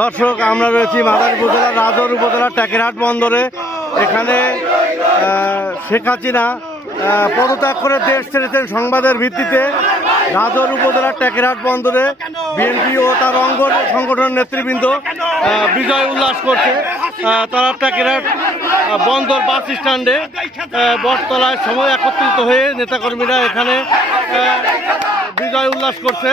দর্শক, আমরা রয়েছি মাদার উপজেলা রাজর উপজেলার ট্যাকেরহাট বন্দরে। এখানে শেখ হাসিনা পদত্যাগ করে দেশ ছেড়েছেন সংবাদের ভিত্তিতে। রাজর উপজেলার ট্যাকেরহাট বন্দরে বিএনপি ও তার অঙ্গ সংগঠনের নেতৃবৃন্দ বিজয় উল্লাস করছে। তারা ট্যাকেরহাট বন্দর বাস স্ট্যান্ডে বটতলায় সময় একত্রিত হয়ে নেতাকর্মীরা এখানে বিজয় উল্লাস করছে।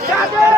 Machado!